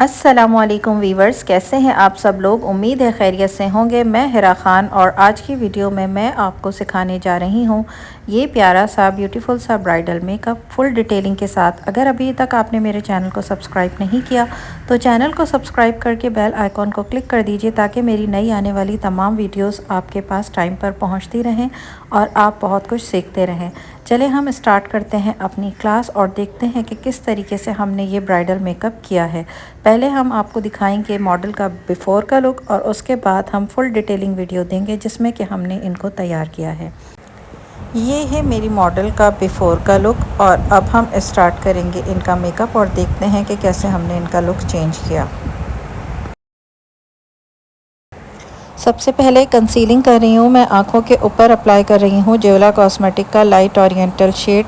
अस्सलामुअलैकुम वीवर्स, कैसे हैं आप सब लोग। उम्मीद है खैरियत से होंगे। मैं हिरा खान और आज की वीडियो में मैं आपको सिखाने जा रही हूँ ये प्यारा सा ब्यूटीफुल सा ब्राइडल मेकअप फुल डिटेलिंग के साथ। अगर अभी तक आपने मेरे चैनल को सब्सक्राइब नहीं किया तो चैनल को सब्सक्राइब करके बेल आइकॉन को क्लिक कर दीजिए ताकि मेरी नई आने वाली तमाम वीडियोज़ आपके पास टाइम पर पहुँचती रहें और आप बहुत कुछ सीखते रहें। चले हम स्टार्ट करते हैं अपनी क्लास और देखते हैं कि किस तरीके से हमने ये ब्राइडल मेकअप किया है। पहले हम आपको दिखाएंगे मॉडल का बिफ़ोर का लुक और उसके बाद हम फुल डिटेलिंग वीडियो देंगे जिसमें कि हमने इनको तैयार किया है। ये है मेरी मॉडल का बिफ़ोर का लुक और अब हम स्टार्ट करेंगे इनका मेकअप और देखते हैं कि कैसे हमने इनका लुक चेंज किया। सबसे पहले कंसीलिंग कर रही हूँ मैं, आँखों के ऊपर अप्लाई कर रही हूँ जेवला कॉस्मेटिक का लाइट ओरिएंटल शेड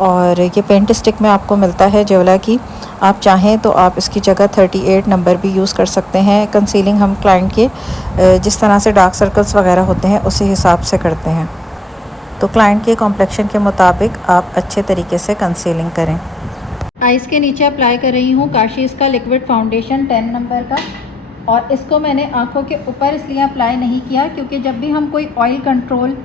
और ये पेंट स्टिक में आपको मिलता है जेवला की। आप चाहें तो आप इसकी जगह 38 नंबर भी यूज़ कर सकते हैं। कंसीलिंग हम क्लाइंट के जिस तरह से डार्क सर्कल्स वगैरह होते हैं उसी हिसाब से करते हैं, तो क्लाइंट के कॉम्प्लेक्शन के मुताबिक आप अच्छे तरीके से कंसीलिंग करें। आइज़ के नीचे अप्लाई कर रही हूँ काशीज़ का लिक्विड फाउंडेशन 10 नंबर का और इसको मैंने आँखों के ऊपर इसलिए अप्लाई नहीं किया क्योंकि जब भी हम कोई ऑयल कंट्रोल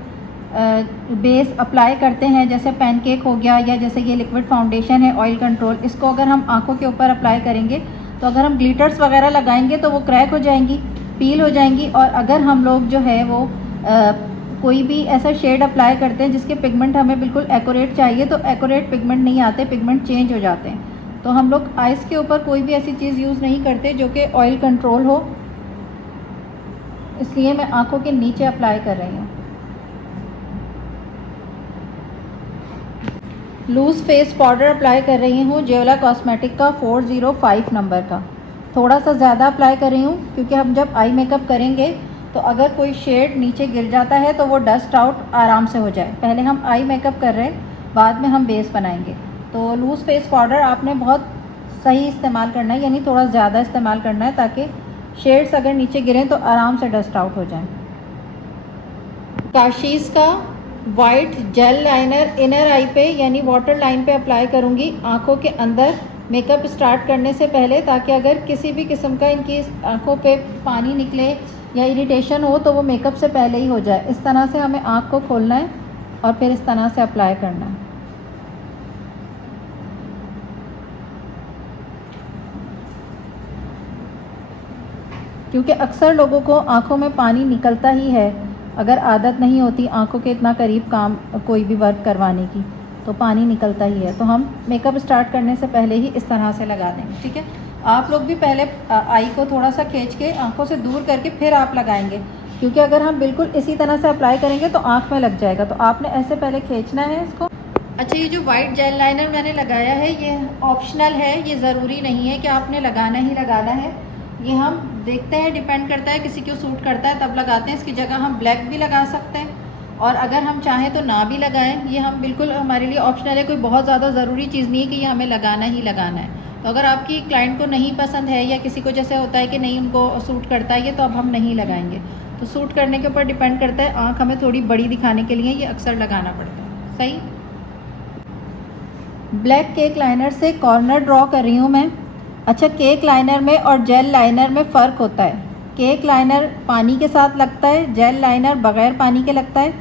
बेस अप्लाई करते हैं, जैसे पैनकेक हो गया या जैसे ये लिक्विड फाउंडेशन है ऑयल कंट्रोल, इसको अगर हम आँखों के ऊपर अप्लाई करेंगे तो अगर हम ग्लिटर्स वगैरह लगाएंगे तो वो क्रैक हो जाएंगी, पील हो जाएंगी। और अगर हम लोग जो है वो कोई भी ऐसा शेड अप्लाई करते हैं जिसके पिगमेंट हमें बिल्कुल एक्यूरेट चाहिए तो एक्यूरेट पिगमेंट नहीं आते, पिगमेंट चेंज हो जाते हैं। तो हम लोग आइज़ के ऊपर कोई भी ऐसी चीज़ यूज़ नहीं करते जो कि ऑयल कंट्रोल हो, इसलिए मैं आँखों के नीचे अप्लाई कर रही हूँ। लूज़ फेस पाउडर अप्लाई कर रही हूँ जेवला कॉस्मेटिक का 405 नंबर का। थोड़ा सा ज़्यादा अप्लाई कर रही हूँ क्योंकि हम जब आई मेकअप करेंगे तो अगर कोई शेड नीचे गिर जाता है तो वो डस्ट आउट आराम से हो जाए। पहले हम आई मेकअप कर रहे हैं, बाद में हम बेस बनाएंगे। तो लूज़ फेस पाउडर आपने बहुत सही इस्तेमाल करना है, यानी थोड़ा ज़्यादा इस्तेमाल करना है ताकि शेड्स अगर नीचे गिरें तो आराम से डस्ट आउट हो जाएं। काशीज़ का वाइट जेल लाइनर इनर आई पे यानी वाटर लाइन पे अप्लाई करूँगी आँखों के अंदर मेकअप स्टार्ट करने से पहले, ताकि अगर किसी भी किस्म का इनकी आँखों पे पानी निकले या इरिटेशन हो तो वो मेकअप से पहले ही हो जाए। इस तरह से हमें आँख को खोलना है और फिर इस तरह से अप्लाई करना है। क्योंकि अक्सर लोगों को आँखों में पानी निकलता ही है, अगर आदत नहीं होती आँखों के इतना करीब काम कोई भी वर्क करवाने की तो पानी निकलता ही है। तो हम मेकअप स्टार्ट करने से पहले ही इस तरह से लगा देंगे, ठीक है। आप लोग भी पहले आई को थोड़ा सा खींच के आँखों से दूर करके फिर आप लगाएंगे, क्योंकि अगर हम बिल्कुल इसी तरह से अप्लाई करेंगे तो आँख में लग जाएगा। तो आपने ऐसे पहले खींचना है इसको। अच्छा, ये जो वाइट जेल लाइनर मैंने लगाया है ये ऑप्शनल है, ये ज़रूरी नहीं है कि आपने लगाना ही लगाना है। ये हम देखते हैं, डिपेंड करता है, किसी को सूट करता है तब लगाते हैं। इसकी जगह हम ब्लैक भी लगा सकते हैं और अगर हम चाहें तो ना भी लगाएं। ये हम बिल्कुल हमारे लिए ऑप्शनल है, कोई बहुत ज़्यादा ज़रूरी चीज़ नहीं है कि ये हमें लगाना ही लगाना है। तो अगर आपकी क्लाइंट को नहीं पसंद है या किसी को जैसे होता है कि नहीं उनको सूट करता है ये, तो अब हम नहीं लगाएंगे। तो सूट करने के ऊपर डिपेंड करता है। आँख हमें थोड़ी बड़ी दिखाने के लिए ये अक्सर लगाना पड़ता है। सही। ब्लैक केक लाइनर से कॉर्नर ड्रॉ कर रही हूँ मैं। अच्छा, केक लाइनर में और जेल लाइनर में फ़र्क होता है। केक लाइनर पानी के साथ लगता है, जेल लाइनर बग़ैर पानी के लगता है।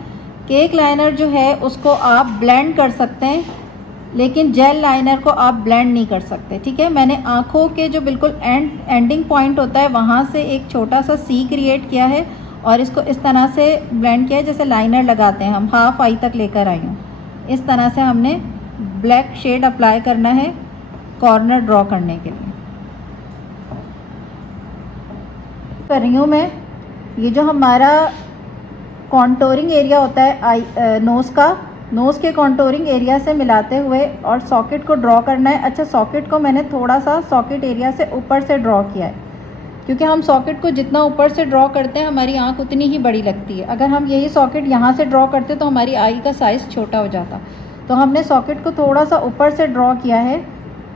केक लाइनर जो है उसको आप ब्लेंड कर सकते हैं, लेकिन जेल लाइनर को आप ब्लेंड नहीं कर सकते, ठीक है। मैंने आँखों के जो बिल्कुल एंडिंग पॉइंट होता है वहाँ से एक छोटा सा सी क्रिएट किया है और इसको इस तरह से ब्लेंड किया है जैसे लाइनर लगाते हैं हम, हाफ आई तक लेकर आई हूँ। इस तरह से हमने ब्लैक शेड अप्लाई करना है कॉर्नर ड्रॉ करने के लिए। कर रही हूँ मैं, ये जो हमारा कॉन्टोरिंग एरिया होता है आई नोज़ का, नोज़ के कॉन्टोरिंग एरिया से मिलाते हुए और सॉकेट को ड्रॉ करना है। अच्छा, सॉकेट को मैंने थोड़ा सा सॉकेट एरिया से ऊपर से ड्रॉ किया है, क्योंकि हम सॉकेट को जितना ऊपर से ड्रॉ करते हैं हमारी आँख उतनी ही बड़ी लगती है। अगर हम यही सॉकेट यहाँ से ड्रॉ करते तो हमारी आई का साइज़ छोटा हो जाता। तो हमने सॉकेट को थोड़ा सा ऊपर से ड्रॉ किया है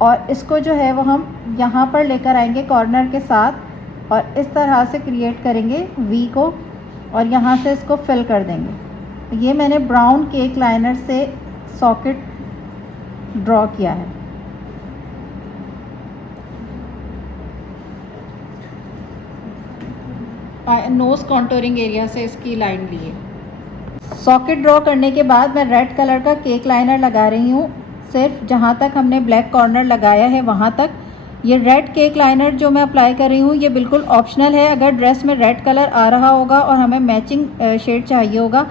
और इसको जो है वो हम यहाँ पर लेकर आएंगे कॉर्नर के साथ और इस तरह से क्रिएट करेंगे वी को और यहाँ से इसको फिल कर देंगे। ये मैंने ब्राउन केक लाइनर से सॉकेट ड्रॉ किया है। नोज़ कॉन्टोरिंग एरिया से इसकी लाइन ली है। सॉकेट ड्रॉ करने के बाद मैं रेड कलर का केक लाइनर लगा रही हूँ, सिर्फ जहाँ तक हमने ब्लैक कॉर्नर लगाया है वहाँ तक। ये रेड केक लाइनर जो मैं अप्लाई कर रही हूँ ये बिल्कुल ऑप्शनल है। अगर ड्रेस में रेड कलर आ रहा होगा और हमें मैचिंग शेड चाहिए होगा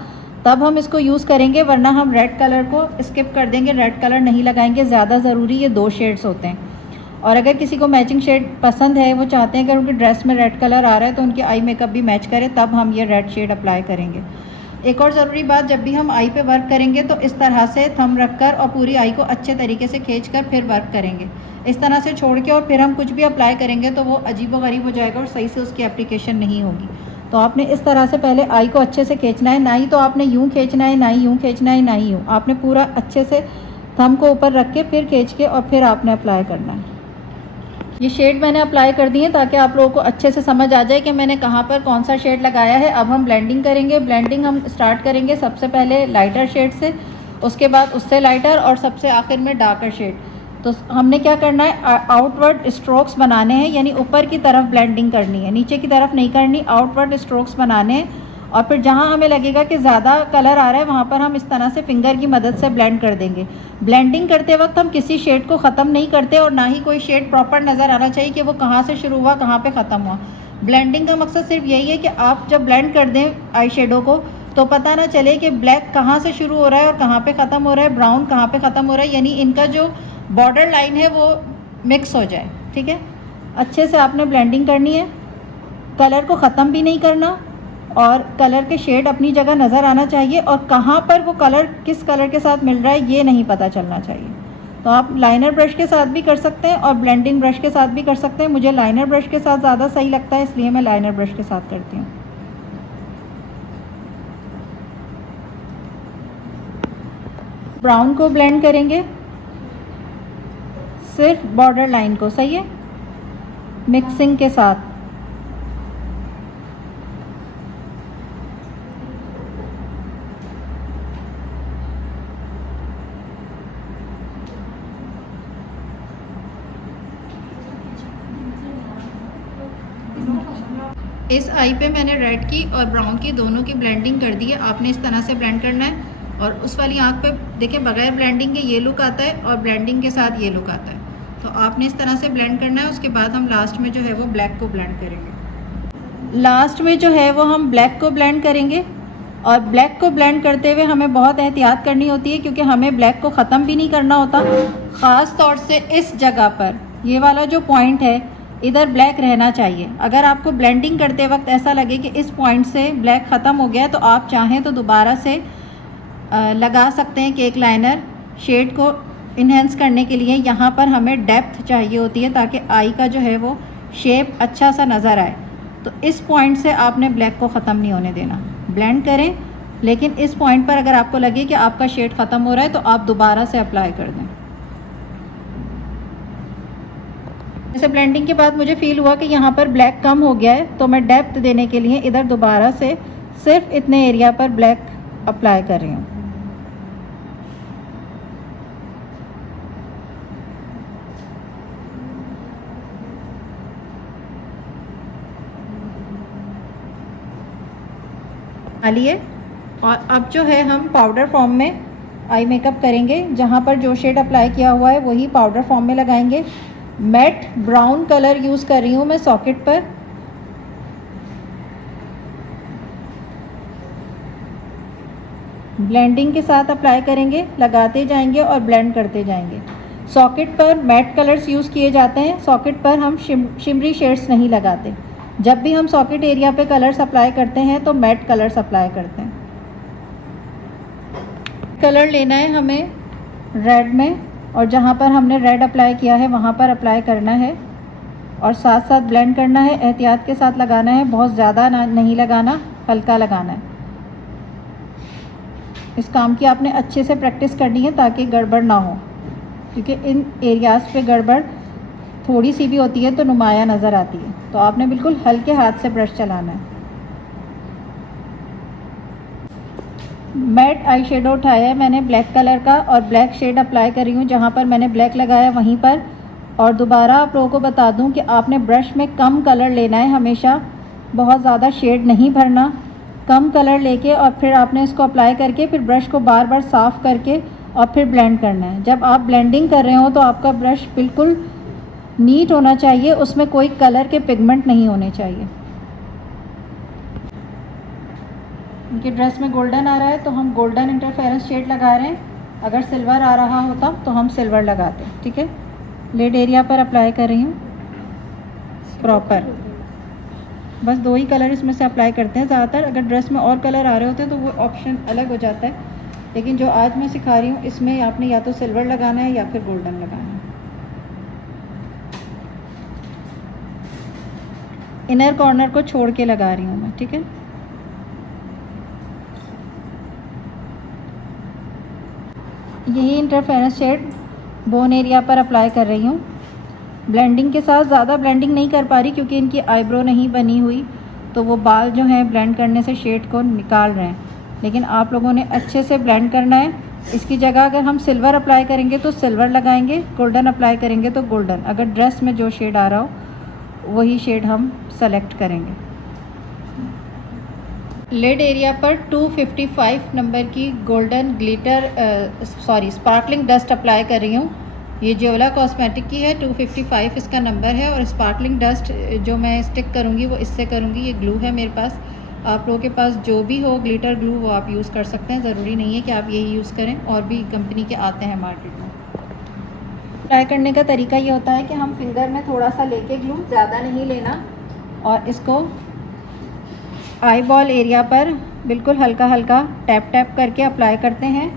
तब हम इसको यूज़ करेंगे, वरना हम रेड कलर को स्किप कर देंगे, रेड कलर नहीं लगाएंगे। ज़्यादा ज़रूरी ये 2 शेड्स होते हैं। और अगर किसी को मैचिंग शेड पसंद है, वो चाहते हैं कि उनकी ड्रेस में रेड कलर आ रहा है तो उनकी आई मेकअप भी मैच करे, तब हम ये रेड शेड अप्लाई करेंगे। एक और ज़रूरी बात, जब भी हम आई पे वर्क करेंगे तो इस तरह से थंब रखकर और पूरी आई को अच्छे तरीके से खींचकर फिर वर्क करेंगे। इस तरह से छोड़ के और फिर हम कुछ भी अप्लाई करेंगे तो वो अजीबोगरीब हो जाएगा और सही से उसकी एप्लीकेशन नहीं होगी। तो आपने इस तरह से पहले आई को अच्छे से खींचना है, ना ही तो आपने यूँ खींचना है, ना ही यूँ खींचना है, ना ही यूँ। आपने पूरा अच्छे से थंब को ऊपर रख के फिर खींच के और फिर आपने अप्लाई करना है। ये शेड मैंने अप्लाई कर दी है ताकि आप लोगों को अच्छे से समझ आ जाए कि मैंने कहाँ पर कौन सा शेड लगाया है। अब हम ब्लेंडिंग करेंगे। ब्लेंडिंग हम स्टार्ट करेंगे सबसे पहले लाइटर शेड से, उसके बाद उससे लाइटर और सबसे आखिर में डार्कर शेड। तो हमने क्या करना है, आउटवर्ड स्ट्रोक्स बनाने हैं, यानी ऊपर की तरफ ब्लेंडिंग करनी है, नीचे की तरफ नहीं करनी। आउटवर्ड स्ट्रोक्स बनाने हैं और फिर जहाँ हमें लगेगा कि ज़्यादा कलर आ रहा है वहाँ पर हम इस तरह से फिंगर की मदद से ब्लेंड कर देंगे। ब्लेंडिंग करते वक्त हम किसी शेड को ख़त्म नहीं करते और ना ही कोई शेड प्रॉपर नज़र आना चाहिए कि वो कहाँ से शुरू हुआ कहाँ पे ख़त्म हुआ। ब्लेंडिंग का मकसद सिर्फ यही है कि आप जब ब्लेंड कर दें आई शेडो को तो पता ना चले कि ब्लैक कहाँ से शुरू हो रहा है और कहाँ पे ख़त्म हो रहा है, ब्राउन कहाँ पे ख़त्म हो रहा है, यानी इनका जो बॉर्डर लाइन है वो मिक्स हो जाए। ठीक है, अच्छे से आपने ब्लेंडिंग करनी है, कलर को ख़त्म भी नहीं करना और कलर के शेड अपनी जगह नज़र आना चाहिए और कहाँ पर वो कलर किस कलर के साथ मिल रहा है ये नहीं पता चलना चाहिए। तो आप लाइनर ब्रश के साथ भी कर सकते हैं और ब्लेंडिंग ब्रश के साथ भी कर सकते हैं। मुझे लाइनर ब्रश के साथ ज़्यादा सही लगता है, इसलिए मैं लाइनर ब्रश के साथ करती हूँ। ब्राउन को ब्लेंड करेंगे, सिर्फ बॉर्डर लाइन को, सही है, मिक्सिंग के साथ। इस आई पे मैंने रेड की और ब्राउन की दोनों की ब्लेंडिंग कर दी है। आपने इस तरह से ब्लेंड करना है और उस वाली आँख पे देखिए बगैर ब्लेंडिंग के ये लुक आता है और ब्लेंडिंग के साथ ये लुक आता है। तो आपने इस तरह से ब्लेंड करना है। उसके बाद हम लास्ट में जो है वो ब्लैक को ब्लेंड करेंगे। लास्ट में जो है वो हम ब्लैक को ब्लेंड करेंगे और ब्लैक को ब्लेंड करते हुए हमें बहुत एहतियात करनी होती है क्योंकि हमें ब्लैक को ख़त्म भी नहीं करना होता। ख़ास तौर से इस जगह पर ये वाला जो पॉइंट है इधर ब्लैक रहना चाहिए। अगर आपको ब्लेंडिंग करते वक्त ऐसा लगे कि इस पॉइंट से ब्लैक ख़त्म हो गया है तो आप चाहें तो दोबारा से लगा सकते हैं केक लाइनर शेड को इन्हेंस करने के लिए। यहाँ पर हमें डेप्थ चाहिए होती है ताकि आई का जो है वो शेप अच्छा सा नज़र आए। तो इस पॉइंट से आपने ब्लैक को ख़त्म नहीं होने देना। ब्लेंड करें, लेकिन इस पॉइंट पर अगर आपको लगे कि आपका शेड ख़त्म हो रहा है तो आप दोबारा से अप्लाई कर दें। जैसे ब्लेंडिंग के बाद मुझे फ़ील हुआ कि यहाँ पर ब्लैक कम हो गया है तो मैं डेप्थ देने के लिए इधर दोबारा से सिर्फ इतने एरिया पर ब्लैक अप्लाई कर रही हूँ। डालिए और अब जो है हम पाउडर फॉर्म में आई मेकअप करेंगे। जहाँ पर जो शेड अप्लाई किया हुआ है वही पाउडर फॉर्म में लगाएंगे। मैट ब्राउन कलर यूज़ कर रही हूँ मैं सॉकेट पर। ब्लेंडिंग के साथ अप्लाई करेंगे, लगाते जाएंगे और ब्लेंड करते जाएंगे। सॉकेट पर मैट कलर्स यूज़ किए जाते हैं, सॉकेट पर हम शिमरी शेड्स नहीं लगाते। जब भी हम सॉकेट एरिया पे कलर्स अप्लाई करते हैं तो मैट कलर्स अप्लाई करते हैं। कलर लेना है हमें रेड में और जहाँ पर हमने रेड अप्लाई किया है वहाँ पर अप्लाई करना है और साथ साथ ब्लेंड करना है। एहतियात के साथ लगाना है, बहुत ज़्यादा नहीं लगाना, हल्का लगाना है। इस काम की आपने अच्छे से प्रैक्टिस करनी है ताकि गड़बड़ ना हो, क्योंकि इन एरियाज़ पे गड़बड़ थोड़ी सी भी होती है तो नुमाया नज़र आती है। तो आपने बिल्कुल हल्के हाथ से ब्रश चलाना है। मैट आई शेडो उठाया है मैंने ब्लैक कलर का और ब्लैक शेड अप्लाई कर रही हूँ जहाँ पर मैंने ब्लैक लगाया वहीं पर। और दोबारा आप लोगों को बता दूँ कि आपने ब्रश में कम कलर लेना है हमेशा, बहुत ज़्यादा शेड नहीं भरना, कम कलर लेके और फिर आपने इसको अप्लाई करके फिर ब्रश को बार बार साफ़ करके और फिर ब्लेंड करना है। जब आप ब्लेंडिंग कर रहे हो तो आपका ब्रश बिल्कुल नीट होना चाहिए, उसमें कोई कलर के पिगमेंट नहीं होने चाहिए। उनकी ड्रेस में गोल्डन आ रहा है तो हम गोल्डन इंटरफेरेंस शेड लगा रहे हैं। अगर सिल्वर आ रहा होता तो हम सिल्वर लगाते, ठीक है। लिड एरिया पर अप्लाई कर रही हूँ प्रॉपर, बस 2 ही कलर इसमें से अप्लाई करते हैं ज़्यादातर। अगर ड्रेस में और कलर आ रहे होते हैं तो वो ऑप्शन अलग हो जाता है, लेकिन जो आज मैं सिखा रही हूँ इसमें आपने या तो सिल्वर लगाना है या फिर गोल्डन लगाना है। इनर कॉर्नर को छोड़ के लगा रही हूँ मैं, ठीक है। यही इंटरफेरेंस शेड बोन एरिया पर अप्लाई कर रही हूँ। ब्लेंडिंग के साथ ज़्यादा ब्लेंडिंग नहीं कर पा रही क्योंकि इनकी आईब्रो नहीं बनी हुई, तो वो बाल जो हैं ब्लेंड करने से शेड को निकाल रहे हैं, लेकिन आप लोगों ने अच्छे से ब्लेंड करना है। इसकी जगह अगर हम सिल्वर अप्लाई करेंगे तो सिल्वर लगाएंगे, गोल्डन अप्लाई करेंगे तो गोल्डन। अगर ड्रेस में जो शेड आ रहा हो वही शेड हम सेलेक्ट करेंगे। लिड एरिया पर 255 नंबर की golden glitter sparkling dust apply कर रही हूँ। ये ज्वेला कॉस्मेटिक की है, 255 इसका नंबर है। और स्पार्कलिंग डस्ट जो मैं स्टिक करूँगी वो इससे करूँगी। ये ग्लू है मेरे पास, आप लोगों के पास जो भी हो ग्लिटर ग्लू वो आप यूज़ कर सकते हैं, ज़रूरी नहीं है कि आप यही यूज़ करें, और भी कंपनी के आते हैं मार्केट में। अप्लाई करने का तरीका ये होता है कि हम फिंगर में थोड़ा सा लेके ग्लू, ज़्यादा नहीं लेना, और इसको आई बॉल एरिया पर बिल्कुल हल्का हल्का टैप टैप करके अप्लाई करते हैं,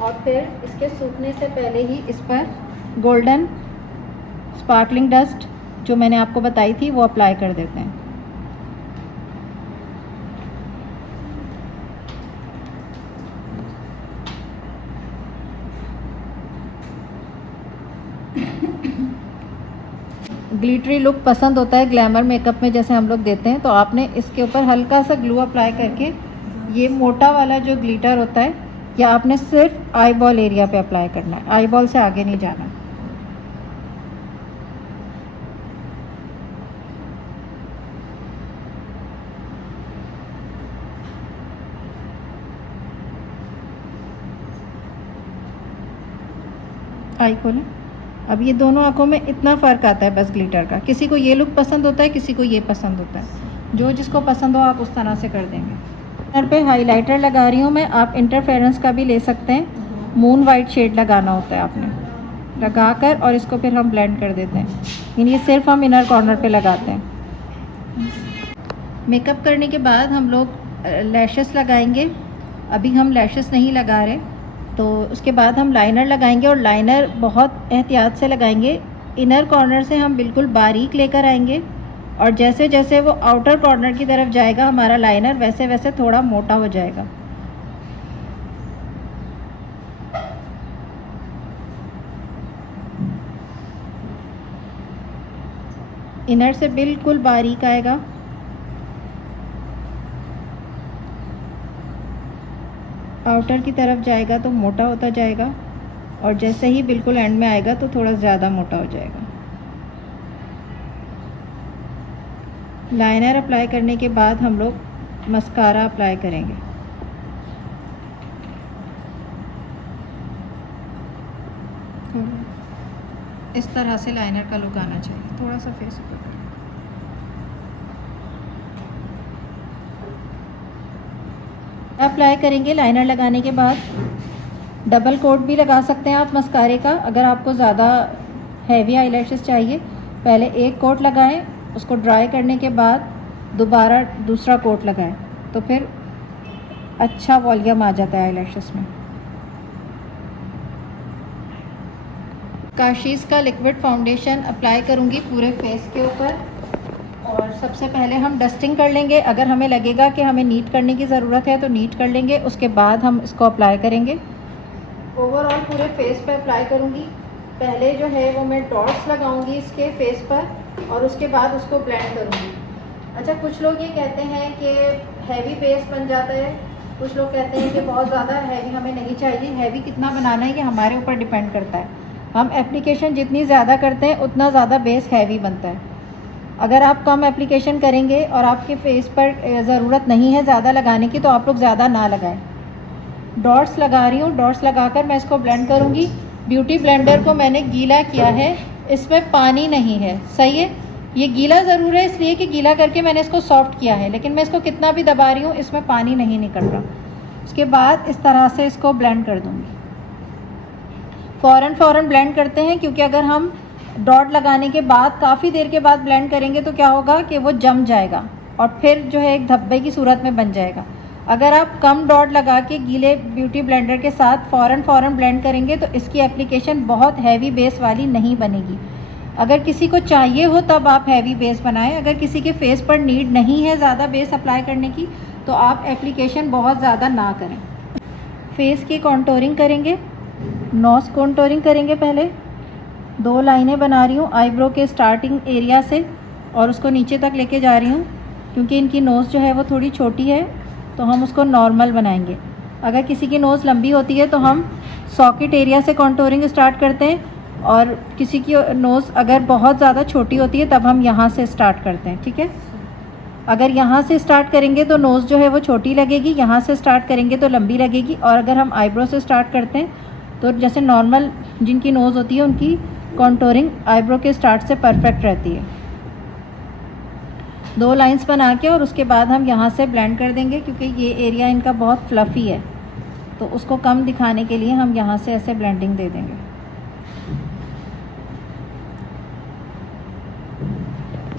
और फिर इसके सूखने से पहले ही इस पर गोल्डन स्पार्कलिंग डस्ट जो मैंने आपको बताई थी वो अप्लाई कर देते हैं। ग्लिटरी लुक पसंद होता है ग्लैमर मेकअप में जैसे हम लोग देते हैं, तो आपने इसके ऊपर हल्का सा ग्लू अप्लाई करके ये मोटा वाला जो ग्लिटर होता है या आपने सिर्फ आई बॉल एरिया पे अप्लाई करना है, आई बॉल से आगे नहीं जाना। आई खोलें। अब ये दोनों आँखों में इतना फ़र्क आता है बस ग्लिटर का। किसी को ये लुक पसंद होता है, किसी को ये पसंद होता है, जो जिसको पसंद हो आप उस तरह से कर देंगे। इधर पे हाइलाइटर लगा रही हूँ मैं, आप इंटरफेरेंस का भी ले सकते हैं। मून वाइट शेड लगाना होता है आपने, लगाकर और इसको फिर हम ब्लेंड कर देते हैं, यानी ये सिर्फ हम इनर कॉर्नर पे लगाते हैं। मेकअप करने के बाद हम लोग लैशेस लगाएंगे। अभी हम लैशेस नहीं लगा रहे, तो उसके बाद हम लाइनर लगाएंगे, और लाइनर बहुत एहतियात से लगाएंगे। इनर कॉर्नर से हम बिल्कुल बारीक लेकर आएंगे, और जैसे जैसे वो आउटर कॉर्नर की तरफ जाएगा हमारा लाइनर, वैसे वैसे थोड़ा मोटा हो जाएगा। इनर से बिल्कुल बारीक आएगा, आउटर की तरफ जाएगा तो मोटा होता जाएगा, और जैसे ही बिल्कुल एंड में आएगा तो थोड़ा ज़्यादा मोटा हो जाएगा। लाइनर अप्लाई करने के बाद हम लोग मस्कारा अप्लाई करेंगे। इस तरह से लाइनर का लुक आना चाहिए, थोड़ा सा फेस ऊपर करें। अप्लाई करेंगे लाइनर लगाने के बाद डबल कोट भी लगा सकते हैं आप मस्कारे का, अगर आपको ज़्यादा हैवी आईलैशेस चाहिए। पहले एक कोट लगाएं, उसको ड्राई करने के बाद दोबारा दूसरा कोट लगाएं, तो फिर अच्छा वॉल्यूम आ जाता है आईलैशेस में। काशीज़ का लिक्विड फाउंडेशन अप्लाई करूँगी पूरे फेस के ऊपर, और सबसे पहले हम डस्टिंग कर लेंगे। अगर हमें लगेगा कि हमें नीट करने की ज़रूरत है तो नीट कर लेंगे, उसके बाद हम इसको अप्लाई करेंगे। ओवरऑल पूरे फेस पे अप्लाई करूँगी। पहले जो है वो मैं डॉट्स लगाऊंगी इसके फेस पर, और उसके बाद उसको ब्लेंड करूँगी। अच्छा, कुछ लोग ये कहते हैं कि हैवी बेस बन जाता है, कुछ लोग कहते हैं कि बहुत ज़्यादा हैवी हमें नहीं चाहिए। हैवी कितना बनाना है ये हमारे ऊपर डिपेंड करता है। हम एप्लीकेशन जितनी ज़्यादा करते हैं उतना ज़्यादा बेस हैवी बनता है। अगर आप कम एप्लीकेशन करेंगे और आपके फेस पर ज़रूरत नहीं है ज़्यादा लगाने की तो आप लोग ज़्यादा ना लगाएं। डॉट्स लगा रही हूँ, डॉट्स लगाकर मैं इसको ब्लेंड करूँगी। ब्यूटी ब्लेंडर को मैंने गीला किया है, इसमें पानी नहीं है, सही है। ये गीला ज़रूर है इसलिए कि गीला करके मैंने इसको सॉफ्ट किया है, लेकिन मैं इसको कितना भी दबा रही हूँ इसमें पानी नहीं निकल रहा। उसके बाद इस तरह से इसको ब्लेंड कर दूँगी। फ़ौरन ब्लेंड करते हैं क्योंकि अगर हम डॉट लगाने के बाद काफ़ी देर के बाद ब्लेंड करेंगे तो क्या होगा कि वो जम जाएगा और फिर जो है एक धब्बे की सूरत में बन जाएगा। अगर आप कम डॉट लगा के गीले ब्यूटी ब्लेंडर के साथ फ़ौरन ब्लेंड करेंगे तो इसकी एप्लीकेशन बहुत हैवी बेस वाली नहीं बनेगी। अगर किसी को चाहिए हो तब आप हैवी बेस बनाएं, अगर किसी के फेस पर नीड नहीं है ज़्यादा बेस अप्लाई करने की तो आप एप्लीकेशन बहुत ज़्यादा ना करें। फेस की कॉन्टोरिंग करेंगे, नोज़ कॉन्टोरिंग करेंगे। पहले 2 लाइनें बना रही हूँ आईब्रो के स्टार्टिंग एरिया से और उसको नीचे तक लेके जा रही हूँ क्योंकि इनकी नोज़ जो है वो थोड़ी छोटी है तो हम उसको नॉर्मल बनाएंगे। अगर किसी की नोज़ लंबी होती है तो हम सॉकेट एरिया से कॉन्टोरिंग स्टार्ट करते हैं और किसी की नोज़ अगर बहुत ज़्यादा छोटी होती है तब हम यहाँ से स्टार्ट करते हैं, ठीक है। अगर यहाँ से स्टार्ट करेंगे तो नोज़ जो है वो छोटी लगेगी, यहाँ से स्टार्ट करेंगे तो लंबी लगेगी। और अगर हम आईब्रो से स्टार्ट करते हैं तो जैसे नॉर्मल जिनकी नोज़ होती है उनकी कॉन्टोरिंग आईब्रो के स्टार्ट से परफेक्ट रहती है। 2 लाइंस बना के और उसके बाद हम यहाँ से ब्लेंड कर देंगे क्योंकि ये एरिया इनका बहुत फ्लफ़ी है तो उसको कम दिखाने के लिए हम यहाँ से ऐसे ब्लेंडिंग दे देंगे।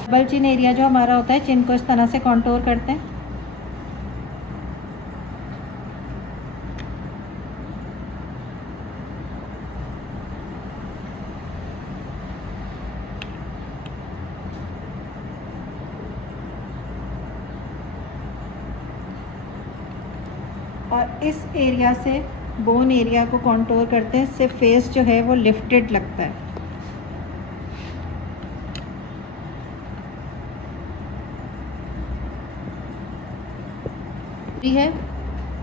डबल चिन एरिया जो हमारा होता है, चिन को इस तरह से कॉन्टोर करते हैं। और इस एरिया से बोन एरिया को कॉन्टोर करते हैं, इससे फेस जो है वो लिफ्टेड लगता है। है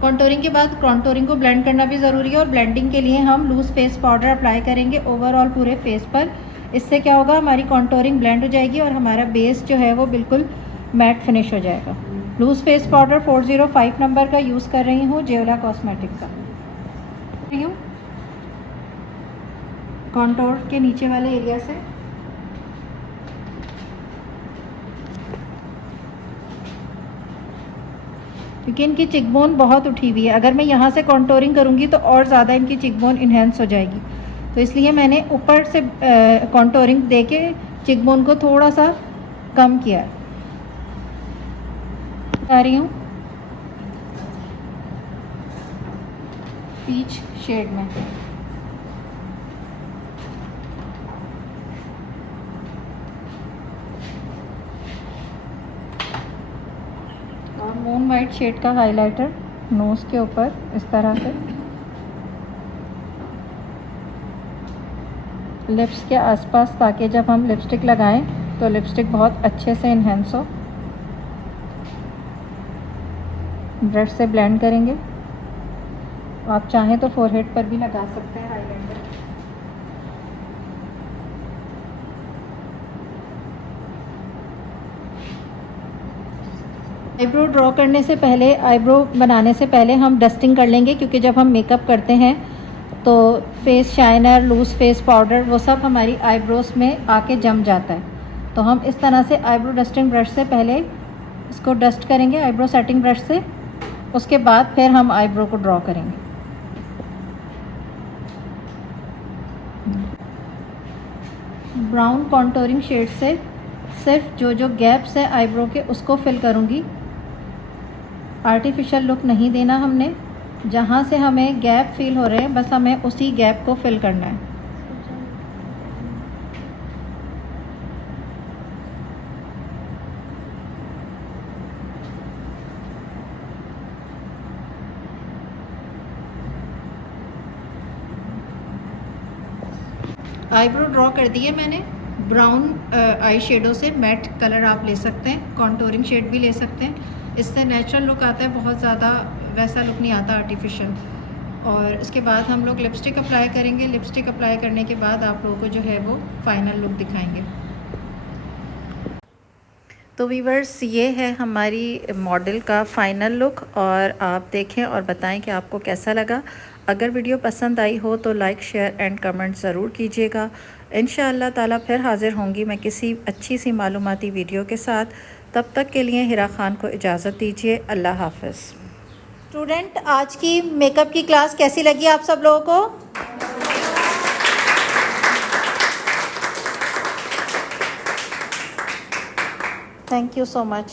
कॉन्टोरिंग के बाद कॉन्टोरिंग को ब्लेंड करना भी ज़रूरी है और ब्लेंडिंग के लिए हम लूज़ फेस पाउडर अप्लाई करेंगे ओवरऑल पूरे फेस पर। इससे क्या होगा, हमारी कॉन्टोरिंग ब्लेंड हो जाएगी और हमारा बेस जो है वो बिल्कुल मैट फिनिश हो जाएगा। लूज़ फेस पाउडर 405 नंबर का यूज़ कर रही हूँ, जेवला कॉस्मेटिक का। कॉन्टोर के नीचे वाले एरिया से क्योंकि इनकी चिकबोन बहुत उठी हुई है, अगर मैं यहाँ से कॉन्टोरिंग करूँगी तो और ज़्यादा इनकी चिकबोन इन्हेंस हो जाएगी, तो इसलिए मैंने ऊपर से कॉन्टोरिंग दे के चिकबोन को थोड़ा सा कम किया है। आ रही हूँ पीच शेड में। और मून वाइट शेड का हाइलाइटर नोज़ के ऊपर इस तरह से, लिप्स के आसपास, ताकि जब हम लिपस्टिक लगाएं तो लिपस्टिक बहुत अच्छे से इन्हेंस हो। ब्रश से ब्लेंड करेंगे। आप चाहें तो फोरहेड पर भी लगा सकते हैं हाइलाइटर। आईब्रो ड्रॉ करने से पहले, आईब्रो बनाने से पहले हम डस्टिंग कर लेंगे क्योंकि जब हम मेकअप करते हैं तो face shiner, loose face powder वो सब हमारी आईब्रोज में आके जम जाता है। तो हम इस तरह से आईब्रो डस्टिंग ब्रश से पहले इसको डस्ट करेंगे, आईब्रो सेटिंग ब्रश से। उसके बाद फिर हम आईब्रो को ड्रॉ करेंगे। ब्राउन कॉन्टोरिंग शेड से सिर्फ जो जो गैप्स है आईब्रो के उसको फिल करूँगी। आर्टिफिशियल लुक नहीं देना हमने, जहाँ से हमें गैप फील हो रहे हैं बस हमें उसी गैप को फिल करना है। आईब्रो ड्रॉ कर दिए मैंने। ब्राउन आई शेडो से मैट कलर आप ले सकते हैं, कॉन्टोरिंग शेड भी ले सकते हैं। इससे नेचुरल लुक आता है, बहुत ज़्यादा वैसा लुक नहीं आता आर्टिफिशियल। और इसके बाद हम लोग लिपस्टिक अप्लाई करेंगे। लिपस्टिक अप्लाई करने के बाद आप लोगों को जो है वो फाइनल लुक दिखाएंगे। तो वीवर्स, ये है हमारी मॉडल का फ़ाइनल लुक, और आप देखें और बताएं कि आपको कैसा लगा। अगर वीडियो पसंद आई हो तो लाइक, शेयर एंड कमेंट ज़रूर कीजिएगा। इंशाअल्लाह ताला फिर हाज़िर होंगी मैं किसी अच्छी सी मालूमाती वीडियो के साथ। तब तक के लिए हिरा खान को इजाज़त दीजिए। अल्लाह हाफ़िज़। स्टूडेंट, आज की मेकअप की क्लास कैसी लगी आप सब लोगों को? Thank you so much.